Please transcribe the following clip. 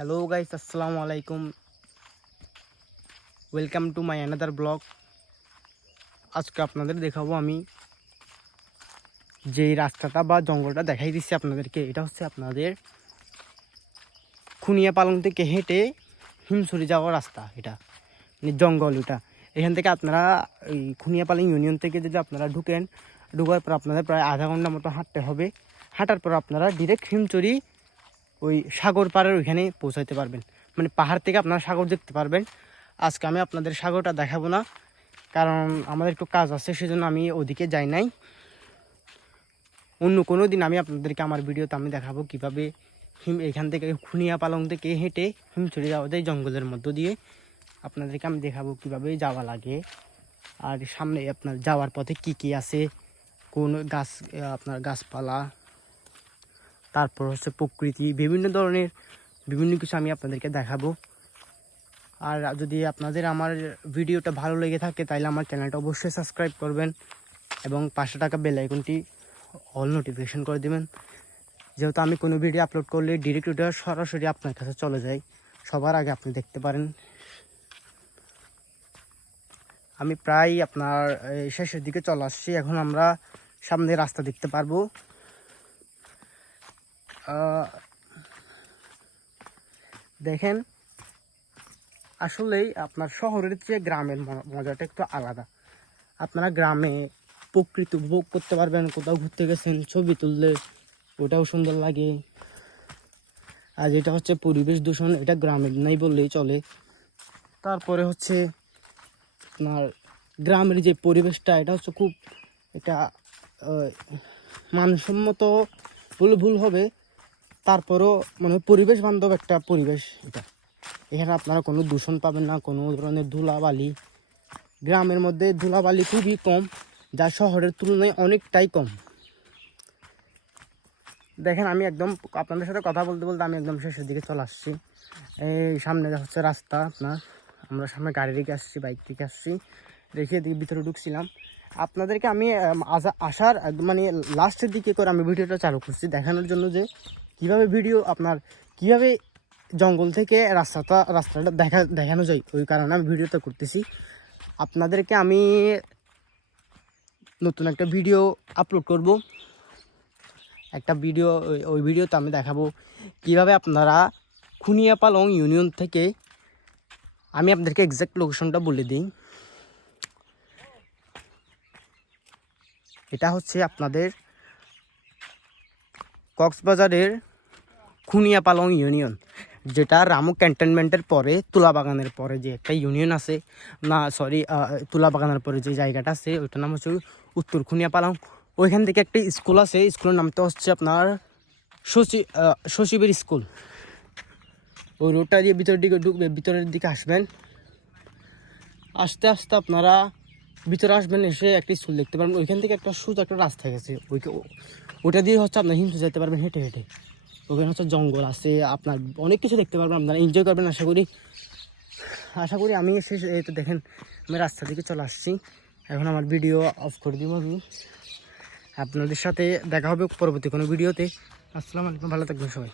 Hello guys, আসসালামু আলাইকুম। Welcome to my another blog. আজকে আপনাদের দেখাবো আমি যে রাস্তাটা বা জঙ্গলটা দেখাই দিচ্ছি আপনাদেরকে। এটা হচ্ছে আপনাদের খুনিয়া পালং থেকে হেঁটে হিমছড়ি যাওয়ার রাস্তা। এটা মানে জঙ্গল। এটা এখান থেকে আপনারা এই খুনিয়া পালং ইউনিয়ন থেকে যদি আপনারা ঢুকার পর আপনাদের প্রায় আধা ঘন্টা মতো হাঁটতে হবে। হাঁটার পর আপনারা ডিরেক্ট হিমছড়ি ওই সাগর পাড়ের ওইখানে পৌঁছাইতে পারবেন। মানে পাহাড় থেকে আপনারা সাগর দেখতে পারবেন। আজকে আমি আপনাদের সাগরটা দেখাবো না, কারণ আমাদের একটু কাজ আছে, সেজন্য আমি ওদিকে যাই নাই। অন্য কোনো দিন আমি আপনাদেরকে আমার ভিডিওতে আমি দেখাবো কীভাবে এখান থেকে খুনিয়া পালং থেকে হেঁটে হিমছড়ি যাওয়া যায় জঙ্গলের মধ্য দিয়ে। আপনাদেরকে আমি দেখাবো কীভাবে যাওয়া লাগে, আর সামনে আপনার যাওয়ার পথে কি কি আছে, কোন গাছ, আপনার গাছপালা, তারপর হচ্ছে প্রকৃতি, বিভিন্ন কিছু আমি আপনাদেরকে দেখাবো। আর যদি আপনাদের আমার ভিডিওটা ভালো লেগে থাকে তাহলে আমার চ্যানেলটা অবশ্যই সাবস্ক্রাইব করবেন এবং পাশে থাকা বেল আইকনটি অল নোটিফিকেশন করে দেবেন, যেহেতু আমি কোনো ভিডিও আপলোড করলে ডিরেক্ট ওটা সরাসরি আপনার কাছে চলে যায়, সবার আগে আপনি দেখতে পারেন। আমি প্রায় আপনার শেষের দিকে চলে আসছি। এখন আমরা সামনে রাস্তা দেখতে পারবো। দেখেন, আসলেই আপনার শহরের চেয়ে গ্রামের মজাটা একটু আলাদা। আপনারা গ্রামে প্রকৃতি উপভোগ করতে পারবেন, কোথাও ঘুরতে গেছেন ছবি তুললে ওটাও সুন্দর লাগে। আর যেটা হচ্ছে পরিবেশ দূষণ, এটা গ্রামের নাই বললেই চলে। তারপরে হচ্ছে আপনার গ্রামের যে পরিবেশটা, এটা হচ্ছে খুব এটা মানসম্মত বলে ভুল হবে, তারপরও মানে পরিবেশ বান্ধব একটা পরিবেশ এটা। এখানে আপনারা কোনো দূষণ পাবেন না, কোনো ধরনের ধুলাবালি। গ্রামের মধ্যে ধুলাবালি খুবই কম, যা শহরের তুলনায় অনেকটাই কম। দেখেন, আমি একদম আপনাদের সাথে কথা বলতে বলতে আমি একদম শেষের দিকে চলে আসছি। এই সামনে হচ্ছে রাস্তা আপনার, আমরা সামনে গাড়ি রেখে আসছি, বাইক রেখে আসছি, রেখে দিয়ে ভিতরে ঢুকছিলাম। আপনাদেরকে আমি আসার মানে লাস্টের দিকে করে আমি ভিডিওটা চালু করছি দেখানোর জন্য যে কীভাবে জঙ্গল থেকে রাস্তাটা দেখানো যায়, ওই কারণে আমি ভিডিওটা করতেছি। আপনাদেরকে আমি নতুন একটা ভিডিও আপলোড করব, একটা ভিডিও, ওই ভিডিওতে আমি দেখাবো কিভাবে আপনারা খুনিয়া পালং ইউনিয়ন থেকে, আমি আপনাদেরকে এক্সাক্ট লোকেশনটা বলে দিই। এটা হচ্ছে আপনাদের কক্সবাজারের খুনিয়া পালং ইউনিয়ন, যেটা রামু ক্যান্টনমেন্টের পরে তুলাবাগানের পরে যে একটা ইউনিয়ন আছে, না সরি, তুলাবাগানের পরে যে জায়গাটা আছে ওইটার নাম হচ্ছে উত্তর খুনিয়া পালং। ওইখান থেকে একটা স্কুল আছে, স্কুলের নামটা হচ্ছে আপনার সচিবের স্কুল। ওই রোডটা দিয়ে ভিতরের দিকে ঢুকবে, ভিতরের দিকে আসবেন, আস্তে আস্তে আপনারা ভিতরে আসবেন, এসে একটা স্কুল দেখতে পারবেন। ওইখান থেকে একটা সোজা একটা রাস্তা গেছে, ওইটা দিয়ে হচ্ছে আপনার হিমছড়ি যেতে পারবেন হেঁটে হেঁটে। ওখানে হচ্ছে জঙ্গল আছে, আপনার অনেক কিছু দেখতে পারবেন, আপনারা এনজয় করবেন আশা করি। আমি শেষ এই তো দেখেন, আমি রাস্তা থেকে চলে আসছি। এখন আমার ভিডিও অফ করে দিব আমি। আপনাদের সাথে দেখা হবে পরবর্তী কোনো ভিডিওতে। আসসালামু আলাইকুম, ভালো থাকবেন সবাই।